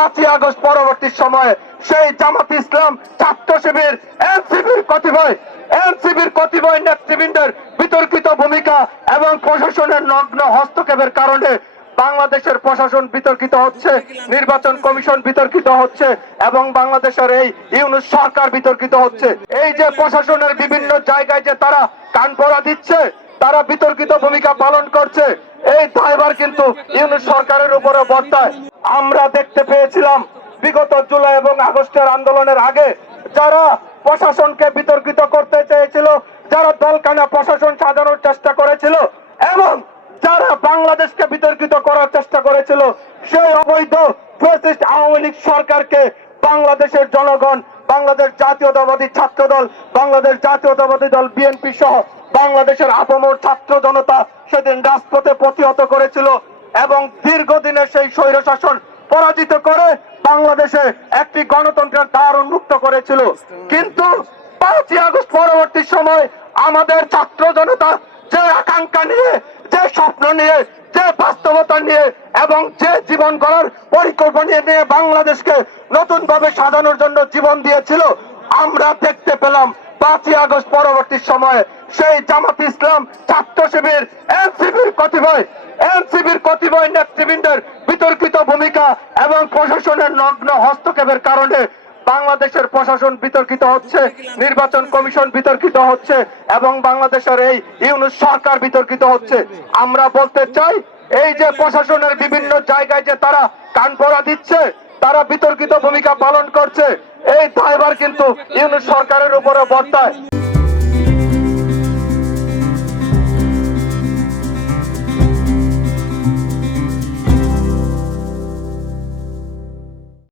পাঁচই আগস্ট পরবর্তী সময়ে সেই জামাত ইসলাম ছাত্র শিবির এনসিবির কতিপয় এনসিবির কতিপয় নেতৃবৃন্দের বিতর্কিত ভূমিকা এবং প্রশাসনের নগ্ন হস্তক্ষেপের কারণে বাংলাদেশের প্রশাসন বিতর্কিত হচ্ছে, নির্বাচন কমিশন বিতর্কিত হচ্ছে এবং বাংলাদেশের এই ইউনুস সরকার বিতর্কিত হচ্ছে। এই যে প্রশাসনের বিভিন্ন জায়গায় যে তারা কান পড়া দিচ্ছে, তারা বিতর্কিত ভূমিকা পালন করছে, এই দায়ভার কিন্তু ইউনুস সরকারের উপরে বর্তায়। আমরা দেখতে পেয়েছিলাম বিগত জুলাই এবং আগস্টের আন্দোলনের আগে যারা প্রশাসনকে বিতর্কিত করতে চেয়েছিল, যারা দলকানা প্রশাসন সাজানোর চেষ্টা করেছিল এবং যারা বাংলাদেশকে বিতর্কিত করার চেষ্টা করেছিল, সেই অবৈধ ফ্যাসিস্ট আওয়ামী লীগ সরকারকে বাংলাদেশের জনগণ, বাংলাদেশ জাতীয়তাবাদী ছাত্র দল বাংলাদেশ জাতীয়তাবাদী দল বিএনপি সহ বাংলাদেশের আপমর ছাত্র জনতা সেদিন রাজপথে প্রতিহত করেছিল। এবং দীর্ঘদিনের সেই স্বৈর শাসন পরাজিত করে বাংলাদেশে একটি গণতন্ত্রের দ্বার উন্মুক্ত করেছিল। কিন্তু পাঁচই আগস্ট পরবর্তী সময় আমাদের ছাত্র জনতা যে আকাঙ্ক্ষা নিয়ে, যে স্বপ্ন নিয়ে, যে বাস্তবতা নিয়ে এবং যে জীবন গড়ার পরিকল্পনা নিয়ে বাংলাদেশকে নতুন ভাবে সাজানোর জন্য জীবন দিয়েছিল, আমরা দেখতে পেলাম পাঁচই আগস্ট পরবর্তী সময়ে সেই জামাত ইসলাম ছাত্র শিবির এনসিবির কতিপয় এনসিবির কতিপয় নেতৃবৃন্দের বিতর্কিত ভূমিকা এবং প্রশাসনের নগ্ন হস্তক্ষেপের কারণে বাংলাদেশের প্রশাসন বিতর্কিত হচ্ছে, নির্বাচন কমিশন বিতর্কিত হচ্ছে এবং বাংলাদেশের এই ইউনুস সরকার বিতর্কিত হচ্ছে। আমরা বলতে চাই, এই যে প্রশাসনের বিভিন্ন জায়গায় যে তারা কান পড়া দিচ্ছে, তারা বিতর্কিত ভূমিকা পালন করছে, এই দায়ভার কিন্তু ইউনুস সরকারের উপরে বর্তায়।